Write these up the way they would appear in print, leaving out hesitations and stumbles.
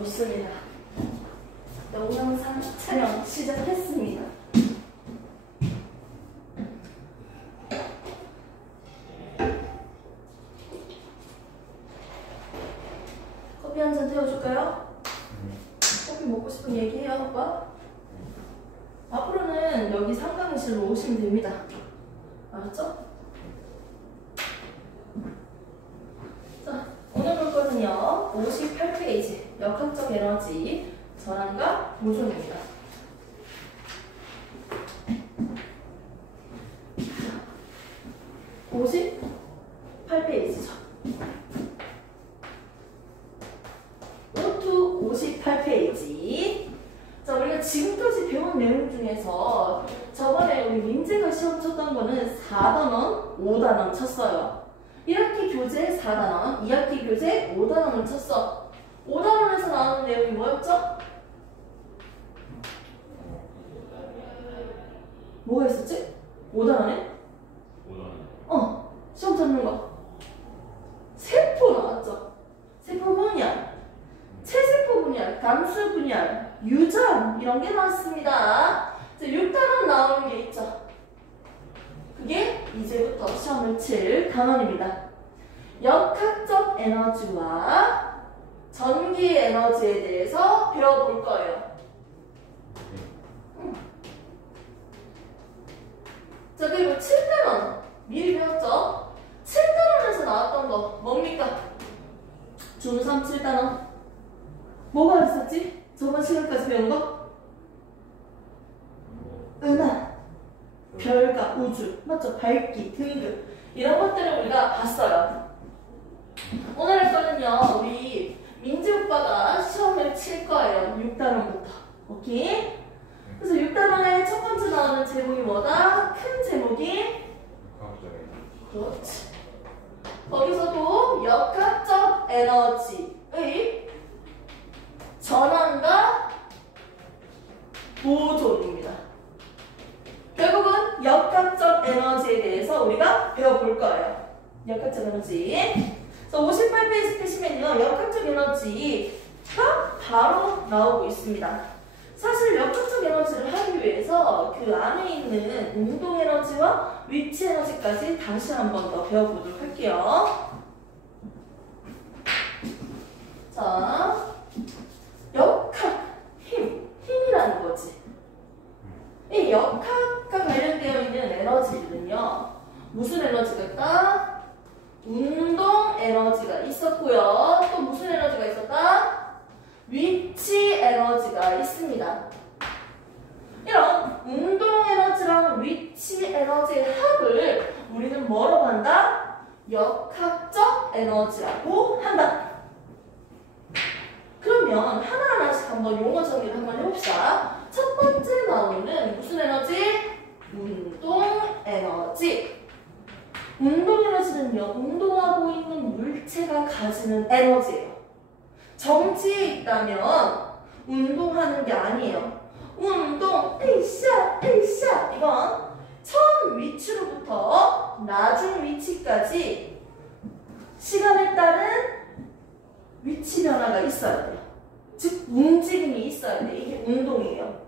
좋습니다. 영상 촬영 시작했습니다. 커피 한 잔 태워줄까요? 커피 먹고 싶은 얘기해요, 오빠? 앞으로는 여기 상강실로 오시면 됩니다. 알았죠? 자, 오늘 볼 거는요, 58페이지 역학적 에너지 전환과 보존입니다. 58페이지죠. 58페이지. 자, 우리가 지금까지 배운 내용 중에서 저번에 우리 민재가 시험 쳤던 거는 4단원, 5단원 쳤어요. 1학기 교재 4단원, 2학기 교재 5단원을 쳤어. 5단원에서 나오는 내용이 뭐였죠? 뭐가 있었지? 5단원에? 5단원. 시험 잡는 거. 세포 나왔죠? 세포 분열, 체세포 분열, 감수 분열, 유전 이런 게 나왔습니다. 자, 6단원 나오는 게 있죠? 그게 이제부터 시험을 칠 단원입니다. 역학적 에너지와 전기 에너지에 대해서 배워볼 거예요. 자, 그리고 7단원 미리 배웠죠? 7단원에서 나왔던 거 뭡니까? 중3 7단원 뭐가 있었지? 저번 시간까지 배운 거? 은하, 별과 우주, 맞죠? 밝기, 등급 이런 것들을 우리가 봤어요. 오늘 할 거는요, 우리 민지 오빠가 시험을 칠 거예요. 6단원부터. 오케이? 그래서 6단원의 첫 번째 나오는 제목이 뭐다? 큰 제목이 그렇지. 거기서도 역학적 에너지의 전환과 보존입니다. 결국은 역학적 에너지에 대해서 우리가 배워볼 거예요. 역학적 에너지. 그래서 58페이지 펴시면요, 역학적 에너지가 바로 나오고 있습니다. 사실 역학적 에너지를 하기 위해서 그 안에 있는 운동 에너지와 위치 에너지까지 다시 한 번 더 배워보도록 할게요. 자, 역학, 힘이라는 거지. 이 역학과 관련되어 있는 에너지는요, 무슨 에너지가 운동 에너지가 있었고요. 또 무슨 에너지가 있었다? 위치 에너지가 있습니다. 이런 운동 에너지랑 위치 에너지의 합을 우리는 뭐라고 한다? 역학적 에너지라고 한다. 그러면 하나하나씩 한번 용어 정리를 한번 해봅시다. 첫 번째 나오는 무슨 에너지? 운동 에너지. 운동 에너지는요, 운동하고 있는 물체가 가지는 에너지예요. 정지에 있다면 운동하는 게 아니에요. 운동, 에이샤, 에이샤. 이건 처음 위치로부터 나중 위치까지 시간에 따른 위치 변화가 있어야 돼요. 즉, 움직임이 있어야 돼. 이게 운동이에요.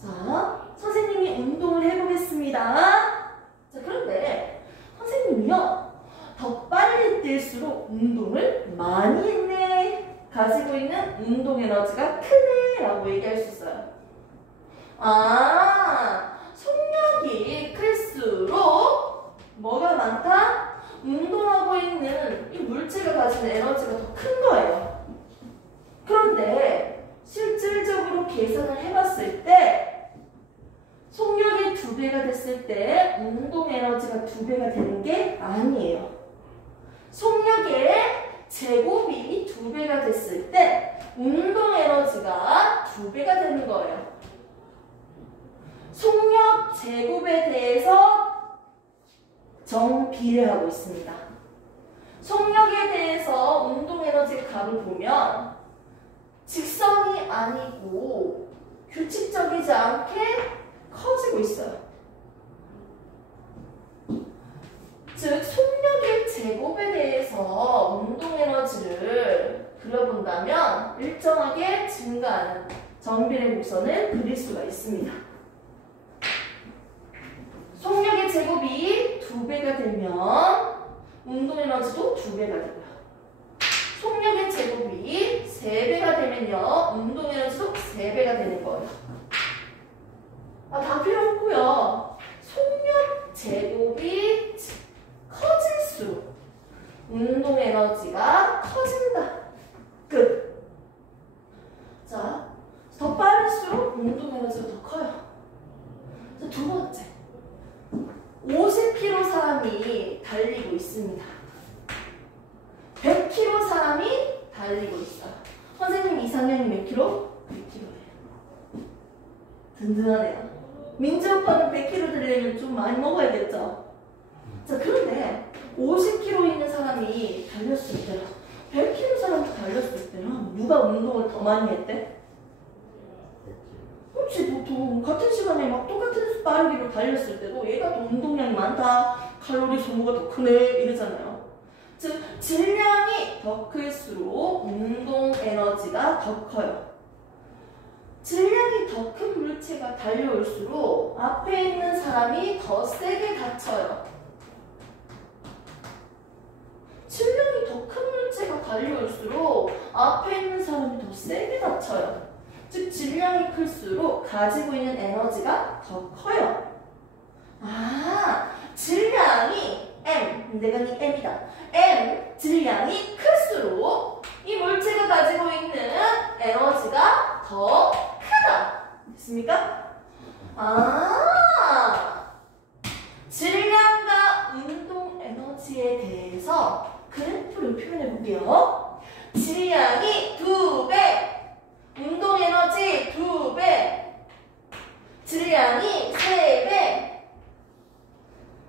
자, 선생님이 운동을 해보겠습니다. 자, 그런데 선생님이요, 더 빨리 뛸수록 운동을 많이 했네. 가지고 있는 운동 에너지가 크네. 라고 얘기할 수 있어요. 아, 속력이 클수록 뭐가 많다? 운동하고 있는 이 물체가 가지는 에너지가 더 큰 거예요. 그런데 실질적으로 계산을 해봤을 때 속력이 2배가 됐을 때 운동 에너지가 2배가 되는 게 아니에요. 속력의 제곱이 2배가 됐을 때 운동 에너지가 2배가 되는 거예요. 속력 제곱에 대해서 정비례하고 있습니다. 속력에 대해서 운동 에너지의 값을 보면 직선이 아니고 규칙적이지 않게 커지고 있어요. 즉 속력의 제곱에 대해서 운동 에너지를 일정하게 증가하는 정비례 곡선을 그릴 수가 있습니다. 속력의 제곱이 2배가 되면 운동 에너지도 2배가 되고요. 속력의 제곱이 3배가 되면요. 운동 에너지도 3배가 되는 거예요. 다 필요 없고요. 속력 제곱이 커질수록 운동 에너지가 커진다. 끝. 자, 더 빠를수록 운동 에너지가 더 커요. 자, 두 번째. 50km 사람이 달리고 있습니다. 100km 사람이 달리고 있어요. 선생님 이상형이 몇 킬로? 100km예요. 든든하네요. 민지 오빠는 100km 달리려면 좀 많이 먹어야겠죠? 자, 그런데 50km 있는 사람이 달렸을 때랑 100km 사람이 달렸을 때랑 누가 운동을 더 많이 했대? 그렇지, 보통 같은 시간에 막 똑같은 빠르기로 달렸을 때도 얘가 더 운동량이 많다, 칼로리 소모가 더 크네 이러잖아요. 즉, 질량이 더 클수록 운동 에너지가 더 커요. 질량이 더 큰 물체가 달려올수록 앞에 있는 사람이 더 세게 다쳐요. 질량이 더 큰 물체가 달려올수록 앞에 있는 사람이 더 세게 다쳐요. 즉, 질량이 클수록 가지고 있는 에너지가 더 커요. 질량이 M, 내가 네 M이다. M, 질량이 클수록 이 물체가 가지고 있는 에너지가 더 크다. 됐습니까? 질량과 운동 에너지에 대해서 그래프를 표현해 볼게요. 질량이 2배, 운동 에너지 2배, 질량이 3배,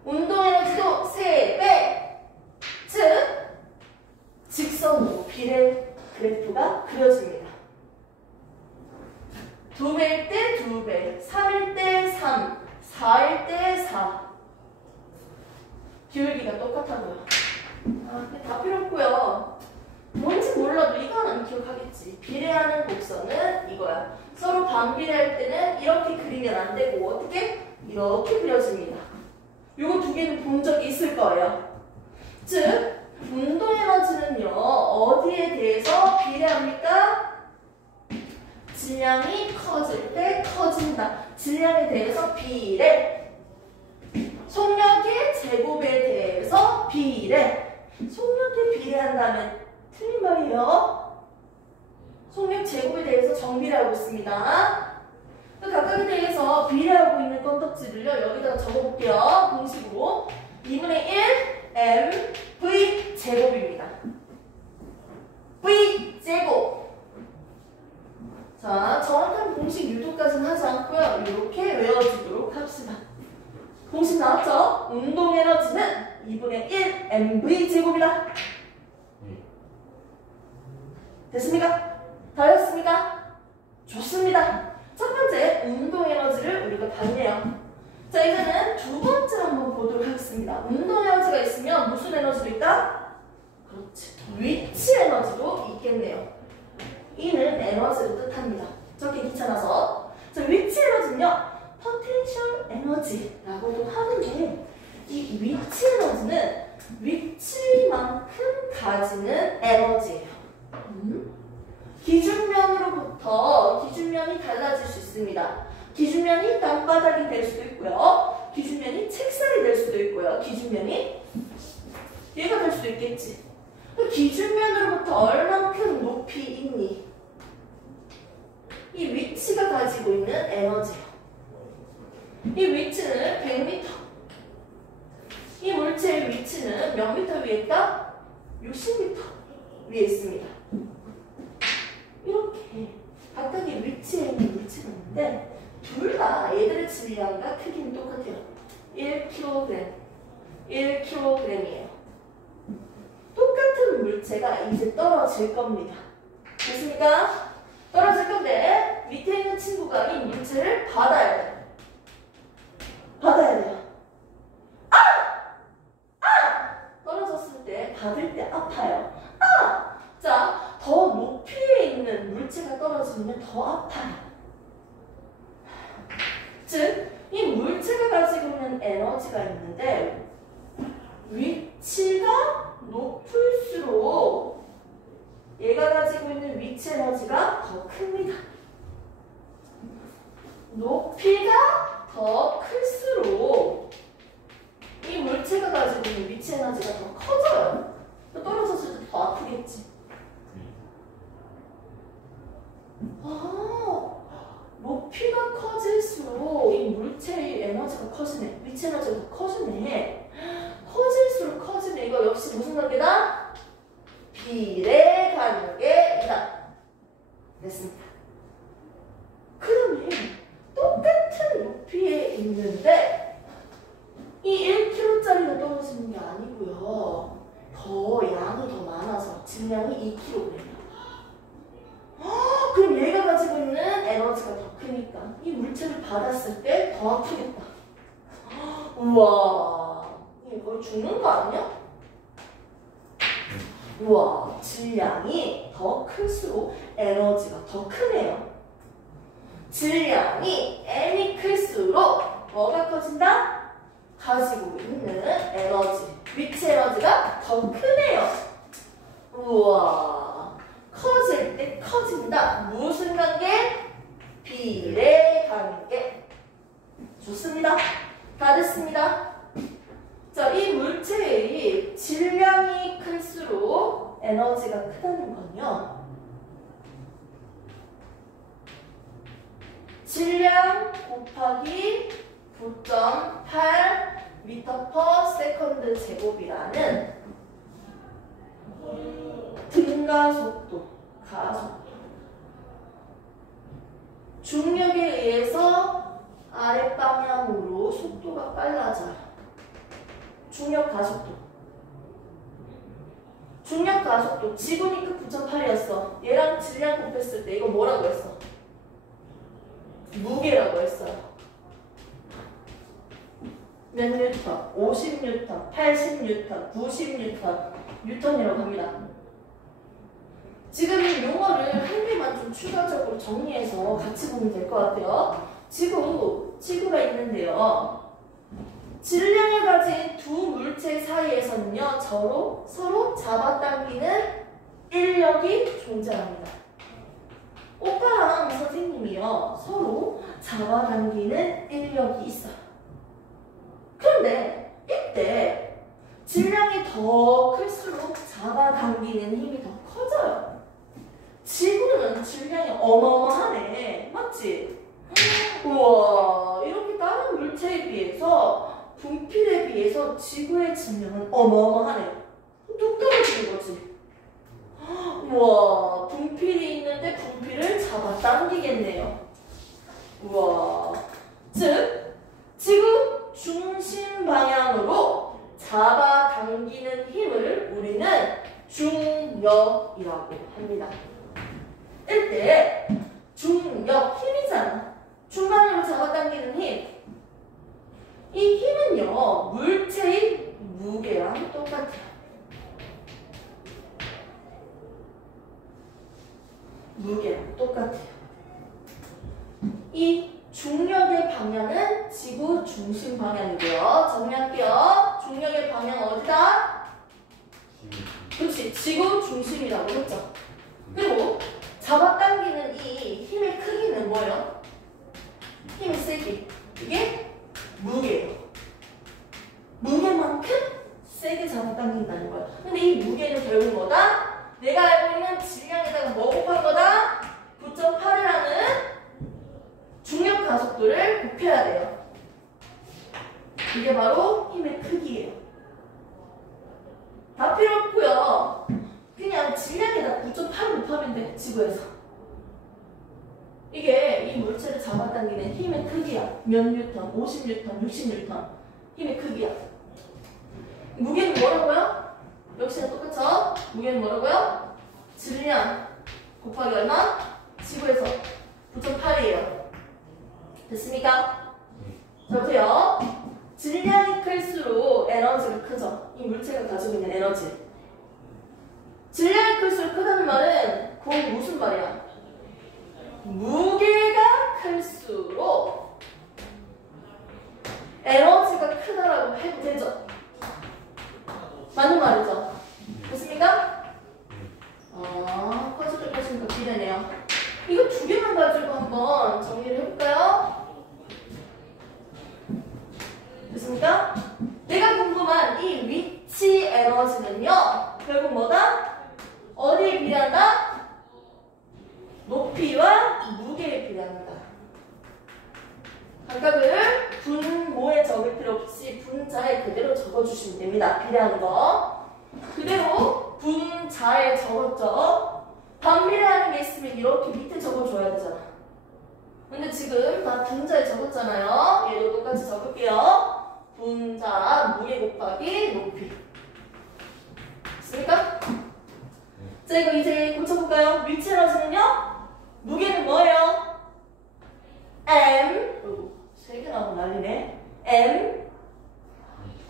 운동 에너지도 3배. 즉, 직선으로 비례 그래프가 그려집니다. 2배일 때 2배, 3일 때 3, 4일 때 4. 기울기가 똑같아고요. 근데 다 필요 없고요. 뭔지 몰라도 이거 하나는 기억하겠지. 비례하는 곡선은 이거야. 서로 반비례할 때는 이렇게 그리면 안 되고 어떻게? 이렇게 그려집니다. 요거 두 개는 본 적이 있을 거예요. 즉, 운동 에너지는요, 어디에 대해서 비례합니까? 질량이 커질 때 커진다. 질량에 대해서 비례. 속력의 제곱에 대해서 비례. 속력에 비례한다면 틀린 말이에요. 속력 제곱에 대해서 정비례하고 있습니다. 각각에 대해서 비례하고 있는 건덕지를요, 여기다가 적어볼게요. 공식으로 2분의 1 m v 제곱입니다. v 제곱. 자, 정확한 공식 유도까지는 하지 않고요, 이렇게 외워주도록 합시다. 공식 나왔죠? 운동 에너지는 2분의 1 mv 제곱이다. 됐습니까? 다였습니까? 좋습니다. 첫 번째, 운동 에너지를 우리가 봤네요. 자, 이제는 두 번째 한번 보도록 하겠습니다. 운동 에너지가 있으면 무슨 에너지도 있다? 그렇지. 위치 에너지도 있겠네요. 이는 에너지를 뜻합니다. 적기 귀찮아서. 자, 위치 에너지는요, 포텐셜 에너지라고도 하는데, 이 위치 에너지는 위치만큼 가지는 에너지예요. 기준면으로부터 기준면이 달라질 수 있습니다. 기준면이 땅바닥이 될 수도 있고요. 기준면이 책상이 될 수도 있고요. 기준면이 얘가 될 수도 있겠지. 기준면으로부터 얼만큼 높이 있니? 이 위치가 가지고 있는 에너지예요. 이 위치는 100m. 이 물체의 위치는 몇 미터 위에 있다? 60m 위에 있습니다. 이렇게 각각의 위치에 있는 물체가 있는데 둘 다 얘들의 질량과 크기는 똑같아요. 1kg, 1kg이에요. 똑같은 물체가 이제 떨어질 겁니다. 됐습니까? 떨어질 건데 밑에 있는 친구가 이 물체를 받아야 돼요. 받아야 돼요. 떨어졌을 때 받을 때 아파요. 자, 더 높이에 있는 물체가 떨어지면 더 아파요. 즉, 이 물체가 가지고 있는 에너지가 있는데 위치가 높을수록 얘가 가지고 있는 위치 에너지가 더 큽니다. 높이가 더 클수록 이 물체가 가지고 있는 위치 에너지가 더 커져요. 떨어졌을 때 더 아프겠지. 높이가 커질수록 이 물체의 에너지가 커지네. 위치 에너지가 더 커지네. 커질수록 커지네. 이거 역시 무슨 관계다? 비례 관계이다. 됐습니다. 그러면 똑같은 높이에 있는데 이 1kg짜리가 떨어지는 게 아니고요. 더 양이 더 많아서 질량이 2kg. 그럼 얘가 가지고 있는 에너지가 더 크니까 이 물체를 받았을 때 더 아프겠다. 우와, 이게 거의 죽는 거 아니야? 우와, 질량이 더 클수록 에너지가 더 크네요. 질량이 m이 클수록 뭐가 커진다? 가지고 있는 에너지, 위치 에너지가 더 크네요. 우와, 커질 때 커진다. 무슨 관계? 비례 관계. 좋습니다. 다 됐습니다. 자, 이 물체의 질량이 클수록 에너지가 크다는 건요. 질량 곱하기 9.8 m/s 제곱이라는 등가속도, 가속도. 중력에 의해서 아랫방향으로 속도가 빨라져요. 중력 가속도. 중력 가속도. 지구니까 9.8이었어. 얘랑 질량 곱했을 때 이거 뭐라고 했어? 무게라고 했어요. 몇 뉴턴? 50뉴턴, 80뉴턴, 90뉴턴, 뉴턴이라고 합니다. 지금 이 용어를 한 개만 좀 추가적으로 정리해서 같이 보면 될 것 같아요. 지구가 있는데요. 질량을 가진 두 물체 사이에서는요, 서로 잡아당기는 인력이 존재합니다. 오빠랑 선생님이요, 서로 잡아당기는 인력이 있어요. 그런데 이때 질량이 더 클수록 잡아당기는 힘이 더 커져요. 지구는 질량이 어마어마하네. 맞지? 우와, 이렇게 다른 물체에 비해서 분필에 비해서 지구의 질량은 어마어마하네. 뚝 떨어지는 거지. 우와, 분필이 있는데 분필을 잡아당기겠네요. 우와, 즉 지구 중심 방향으로 잡아당기는 힘을 우리는 중력이라고 합니다. 이때 중력, 힘이잖아. 중방향으로 잡아당기는 힘. 이 힘은요, 물체의 무게랑 똑같아요. 무게랑 똑같아요. 이 중력의 방향은 지구 중심 방향이고요. 정리할게요. 중력의 방향 어디다? 그렇지, 지구 중심이라고 했죠. 그리고 잡아당기는 이 힘의 크기는 뭐예요? 힘의 세기. 이게 무게예요. 무게만큼 세게 잡아당긴다는 거야. 근데 이 무게는 결국 뭐다? 내가 알고 있는 질량에다가 뭐 곱한 거다? 9.8이라는 중력 가속도를 곱해야 돼요. 이게 바로 힘의 크기예요. 다 필요 없고요. 그냥 질량에다 9.8을 곱하면 돼, 지구에서. 이게 이 물체를 잡아당기는 힘의 크기야. 몇 뉴턴, 50뉴턴, 60뉴턴. 힘의 크기야. 무게는 뭐라고요? 역시나 똑같죠? 무게는 뭐라고요? 질량 곱하기 얼마? 지구에서 9.8이에요. 됐습니까? 자, 보세요. 질량이 클수록 에너지가 크죠? 이 물체가 가지고 있는 에너지. 질량이 클수록 크다는 말은 그건 무슨 말이야? 무게가 클수록 에너지가 크다라고 해도 되죠? 맞는 말이죠? 됐습니까? 퍼즐을 하시니까 기대네요. 이거 두 개만 가지고 한번 정리를 해볼까요? 됐습니까? 내가 궁금한 이 위치 에너지는요, 결국 뭐다? 어디에 비례한다? 높이와 무게에 비례합니다. 각각을 분모에 적을 필요 없이 분자에 그대로 적어주시면 됩니다. 비례하는 거. 그대로 분자에 적었죠. 반비례하는 게 있으면 이렇게 밑에 적어줘야 되잖아. 근데 지금 다 분자에 적었잖아요. 얘도 똑같이 적을게요. 분자 무게 곱하기 높이. 됐습니까? 자, 이거 이제 고쳐볼까요? 위치 에너지는요? 무게는 뭐예요? M. 세 개 나오고 난리네. M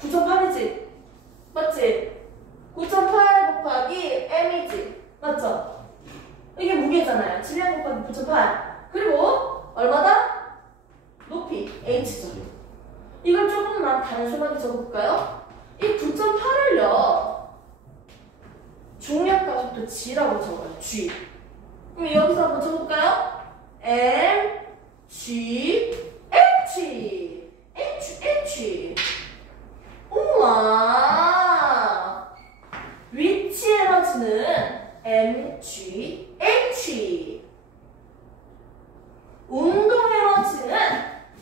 9.8이지? 맞지? 9.8 곱하기 M이지? 맞죠? 이게 무게잖아요. 질량 곱하기 9.8. 그리고 얼마다? 높이 H죠. 이걸 조금만 단순하게 적어볼까요? 이 9.8을요 중력과 속도 G라고 적어요. G. 그럼 여기서 한번 적어볼까요? M, G, H. H. 우와. 위치 에너지는 M, G, H. 운동 에너지는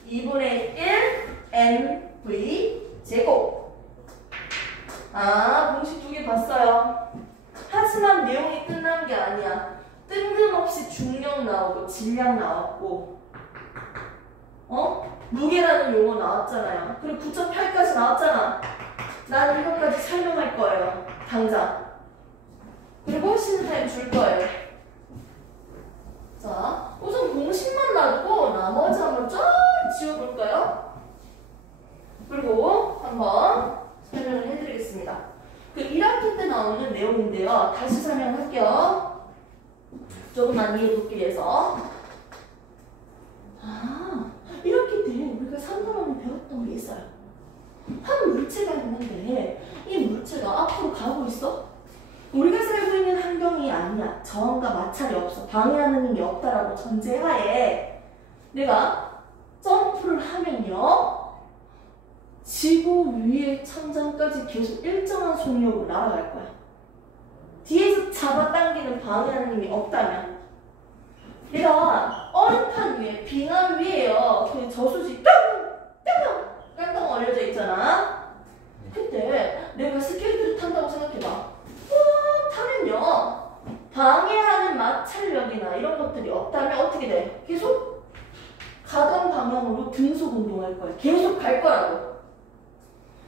2분의 1 mv 제곱. 공식 두 개 봤어요. 하지만 내용이 끝난 게 아니야. 뜬금없이 중력 나오고 질량 나왔고 무게라는 용어 나왔잖아요. 그리고 9.8까지 나왔잖아. 나는 이것까지 설명할 거예요. 당장. 그리고 쉬는 타임 줄 거예요. 자, 우선 공식만 놔두고 나머지 한번 쫙 지워볼까요? 그리고 한번 설명을 해드리겠습니다. 그 1학기 때 나오는 내용인데요. 다시 설명할게요. 조금만 이해돕기 위해서. 1학기 때 우리가 3단원에 배웠던 게 있어요. 한 물체가 있는데 이 물체가 앞으로 가고 있어? 우리가 살고 있는 환경이 아니야. 저항과 마찰이 없어. 방해하는 힘이 없다라고 전제하에 내가 점프를 하면요. 지구 위의 천장까지 계속 일정한 속력으로 날아갈 거야. 뒤에서 잡아당기는 방해하는 힘이 없다면. 내가 얼음판 위에, 빙하 위에요. 그 저수지 깡깡 얼려져 있잖아. 그때 내가 스케이트를 탄다고 생각해봐. 타면요. 방해하는 마찰력이나 이런 것들이 없다면 어떻게 돼? 계속 가던 방향으로 등속 운동할 거야. 계속 갈 거라고.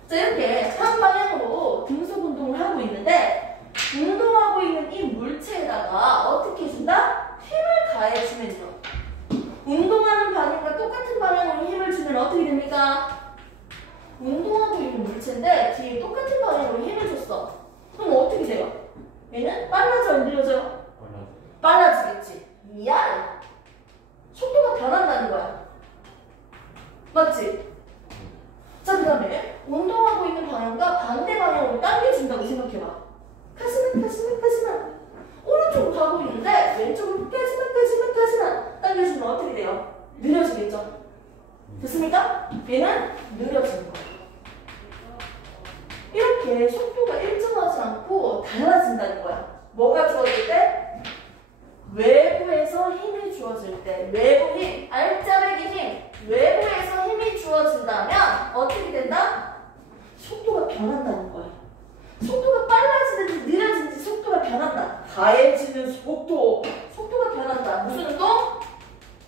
자, 이렇게 한 방향으로 등속 운동을 하고 있는데 운동하고 있는 이 물체에다가 어떻게 해준다? 힘을 가해주면요. 운동하는 방향과 똑같은 방향으로 힘을 주면 어떻게 됩니까? 운동하고 있는 물체인데 뒤에 똑같은 방향으로 힘을 줬어. 그럼 어떻게 돼요? 얘는 빨라져, 안 느려져? 빨라지겠지. 미안. 속도가 변한다는 거야. 맞지? 자, 그 다음에 운동하고 있는 방향과 반대 방향으로 당겨준다고 생각해봐. 가지마. 오른쪽으로 가고 있는데 왼쪽으로 가지마 당겨주면 어떻게 돼요? 느려지겠죠? 됐습니까? 얘는 느려지는 거예요. 이렇게 속도가 일정하지 않고 달라진다는 거야. 뭐가 주어질 때? 외부에서 힘이 주어질 때. 외부 힘, 알짜배기 힘. 외부에서 힘이 주어진다면 어떻게 된다? 속도가 변한다는 거야. 속도가 빨라지든지 느려지든지 속도가 변한다. 가해지는 속도가 변한다. 무슨 운동?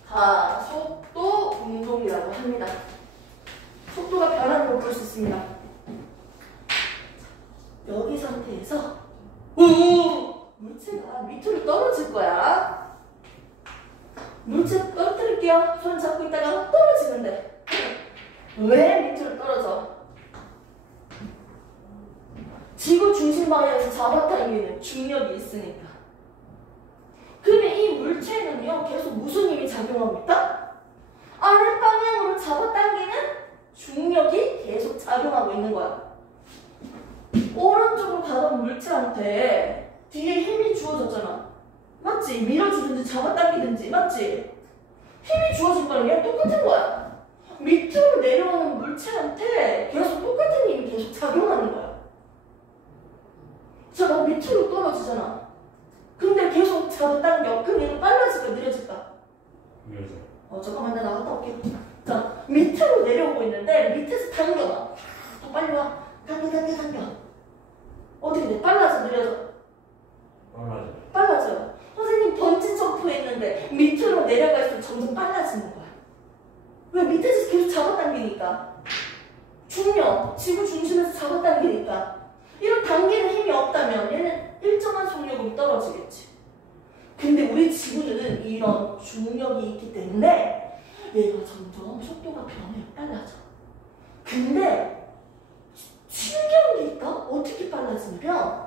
가속도 운동이라고 합니다. 속도가 변하는 걸 볼 수 있습니다. 여기 상태에서 물체가 밑으로 떨어질 거야. 물체 떨어뜨릴게요. 손 잡고 있다가 떨어지는데 왜 밑으로 떨어져? 지구 중심 방향에서 잡아당기는 중력이 있으니까. 그러면 이 물체는요 계속 무슨 힘이 작용하고 있다? 아랫 방향으로 잡아당기는 중력이 계속 작용하고 있는 거야. 오른쪽으로 가던 물체한테 뒤에 힘이 주어졌잖아. 맞지? 밀어주든지 잡아당기든지. 맞지? 힘이 주어진 거랑 얘랑 똑같은 거야. 밑으로 내려오는 물체한테 계속 똑같은 힘이 계속 작용하는 거야. 자, 너 밑으로 떨어지잖아. 근데 계속 잡아당겨. 그럼 얘는 빨라질까 느려질까? 느려져. 잠깐만, 나 나갔다 올게. 자, 밑으로 내려오고 있는데 밑에서 당겨. 더 빨리 와. 당겨. 어떻게 돼? 빨라져 느려져? 빨라져요. 선생님 번지 점프 했는데 밑으로 내려갈수록 점점 빨라지는 거야. 왜? 밑에서 계속 잡아당기니까. 중력, 지구 중심에서 잡아당기니까. 이런 당기는 힘이 없다면 얘는 일정한 속력으로 떨어지겠지. 근데 우리 지구는 이런 중력이 있기 때문에 얘가 점점 속도가 변해요. 빨라져. 근데 신기한 게 있다? 어떻게 빨라지냐면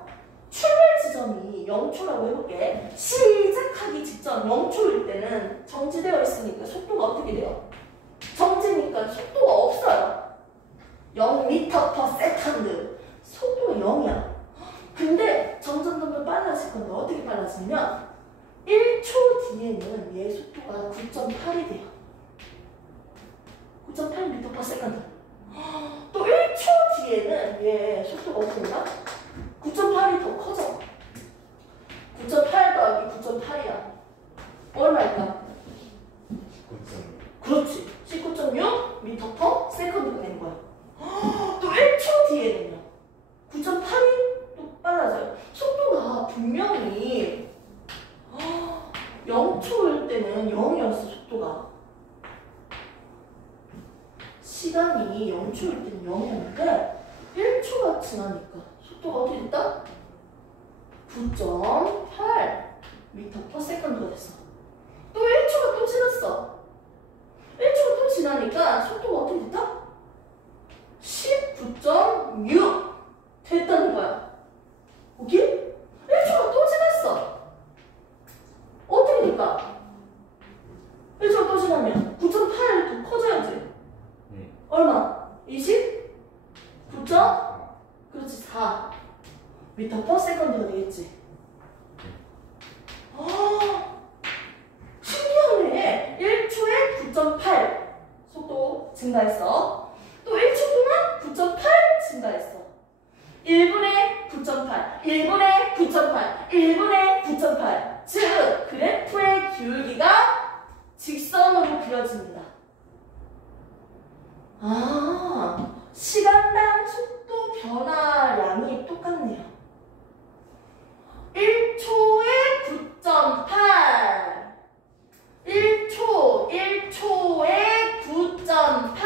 출발 지점이 0초라고 해볼게. 시작하기 직전 0초일 때는 정지되어 있으니까 속도가 어떻게 돼요? 정지니까 속도가 없어요. 0m/s. 속도가 0이야. 근데 점점 빨라질 건데 어떻게 빨라지냐면 1초 뒤에는 얘 속도가 9.8이 돼요. 9.8m/s. 또 1초 뒤에는 얘 속도가 어떻게 되나? 9.8이 더 커져. 9.8 더하기 9.8이야. 얼마일까? 9.6. 그렇지. 19.6m/s가 되는 거야. 또 1초 뒤에는요. 9.8이 또 빨라져요. 속도가 분명히 0초일 때는 0이었어. 속도가. 시간이 0초일 때는 0이었는데 1초가 지나니까 속도가 어떻게 됐다? 9.8m/s가 됐어. 또 1초가 또 지났어. 1초가 또 지나니까 속도가 어떻게 됐다? 19.6 됐다는 거야. 오케이? 1초가 또 지났어. 어떻게 될까? 1초가 또 지나면 9.8 더 커져야지. 얼마? 20? 9점? 그렇지, 4 m/s가 되겠지. 신기하네. 1초에 9.8 속도 증가했어. 또 1초 동안 9.8 증가했어. 1분에 9.8, 1분에 9.8, 1분에 9.8. 즉, 그래프의 기울기가 직선으로 그려집니다. 시간당 속도 변화량이 똑같네요. 1초에 9.8 1초에 9.8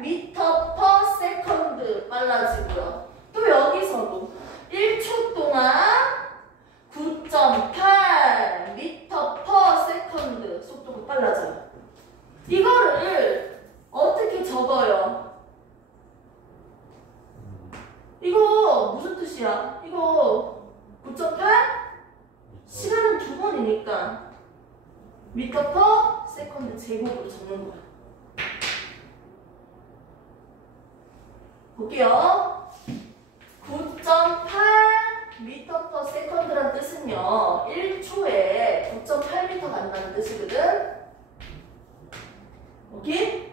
m/s 빨라지고요. 또 여기서도 1초 동안 9.8 m/s 속도가 빨라져요. 이거를 어떻게 적어요? 이거 무슨 뜻이야? 이거 9.8? 시간은 2번이니까 m/s 제곱으로 적는 거야. 볼게요. 9.8 m/s란 뜻은요 1초에 9.8m 간다는 뜻이거든. 오케이?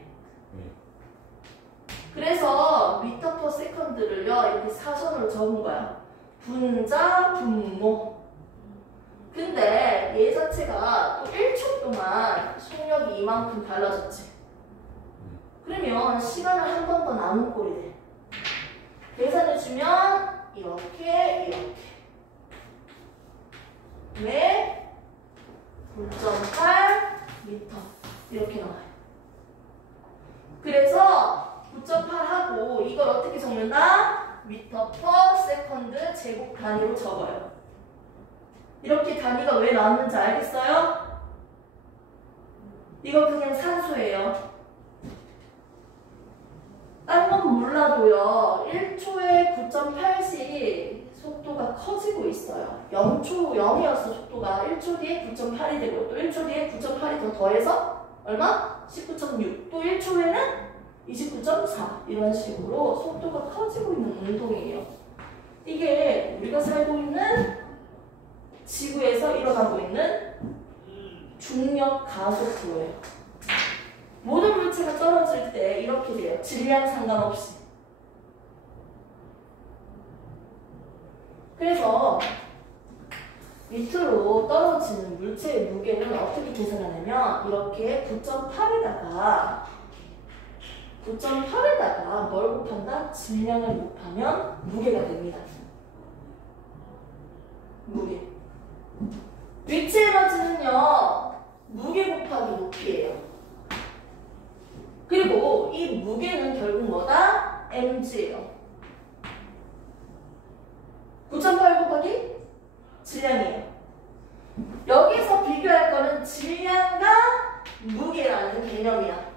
그래서 m/s를요 이렇게 사선으로 적은 거야. 분자, 분모. 근데 얘 자체가 또 1초 동안 속력이 이만큼 달라졌지. 그러면 시간을 한 번 더 나눈 꼴이 돼. 계산해주면 이렇게 왜 9.8m 이렇게 나와요. 그래서 9.8하고 이걸 어떻게 적는다? m/s 제곱 단위로 적어요. 이렇게 단위가 왜 나왔는지 알겠어요? 이거 그냥 산수예요. 딴 건 몰라도요. 1초에 9.8씩 속도가 커지고 있어요. 0이었어 속도가 1초 뒤에 9.8이 되고 또 1초 뒤에 9.8이 더 더해서 얼마? 19.6. 또 1초에는 29.4. 이런 식으로 속도가 커지고 있는 운동이에요. 이게 우리가 살고 있는 지구에서 일어나고 있는 중력 가속도예요. 모든 물체가 떨어질 때 이렇게 돼요. 질량 상관없이. 그래서 밑으로 떨어지는 물체의 무게는 어떻게 계산하냐면 이렇게 9.8에다가 뭘 곱한다? 질량을 곱하면 무게가 됩니다. 무게. 위치 에너지는요. 무게 곱하기 높이예요. 그리고 이 무게는 결국 뭐다? mg예요. 9.8 곱하기 질량이에요. 여기서 비교할 거는 질량과 무게라는 개념이야.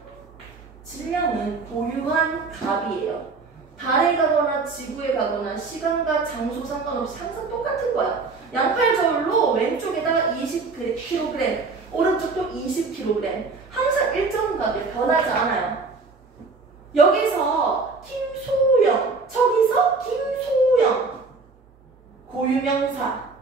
질량은 고유한 값이에요. 달에 가거나 지구에 가거나 시간과 장소 상관없이 항상 똑같은 거야. 양팔 저울로 왼쪽에다가 20kg, 오른쪽도 20kg. 항상 일정 값이 변하지 않아요. 여기서 김소영, 저기서 김소영. 고유명사.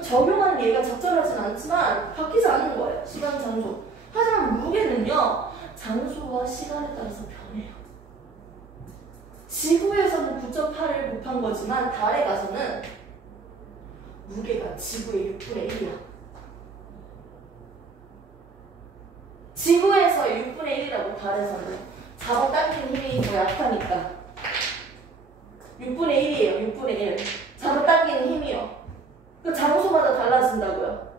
적용하는 예가 적절하진 않지만 바뀌지 않는 거예요. 시간, 장소. 하지만 무게는요. 장소와 시간에 따라서 변해요. 지구에서는 9.8을 곱한 거지만 달에 가서는 무게가 지구의 6분의 1이야. 지구에서 6분의 1이라고 달에서는 잡아당기는 힘이 더 약하니까 6분의 1이에요. 6분의 1. 잡아당기는 힘이요. 그 장소마다 달라진다고요.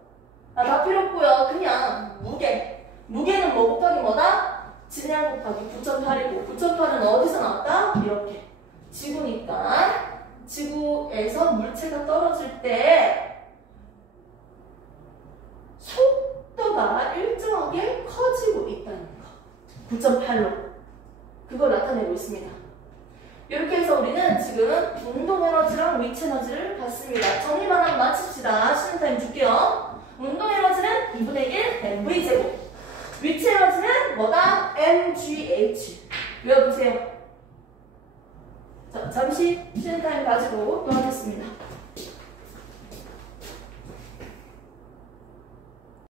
다 필요 없고요. 그냥 무게. 무게는 뭐 곱하기 뭐다? 질량 곱하기 9.8이고 9.8은 어디서 나왔다? 이렇게. 지구니까 지구에서 물체가 떨어질 때 속도가 일정하게 커지고 있다는 거. 9.8로. 그걸 나타내고 있습니다. 이렇게 해서 우리는 지금 운동 에너지랑 위치 에너지를 봤습니다. 정리만 한번 마칩시다. 쉬는 타임 줄게요. 운동 에너지는 2분의 1 mv제곱. 위치 에너지는 뭐다? mgh. 외워보세요. 자, 잠시 쉬는 타임 가지고 또 하겠습니다.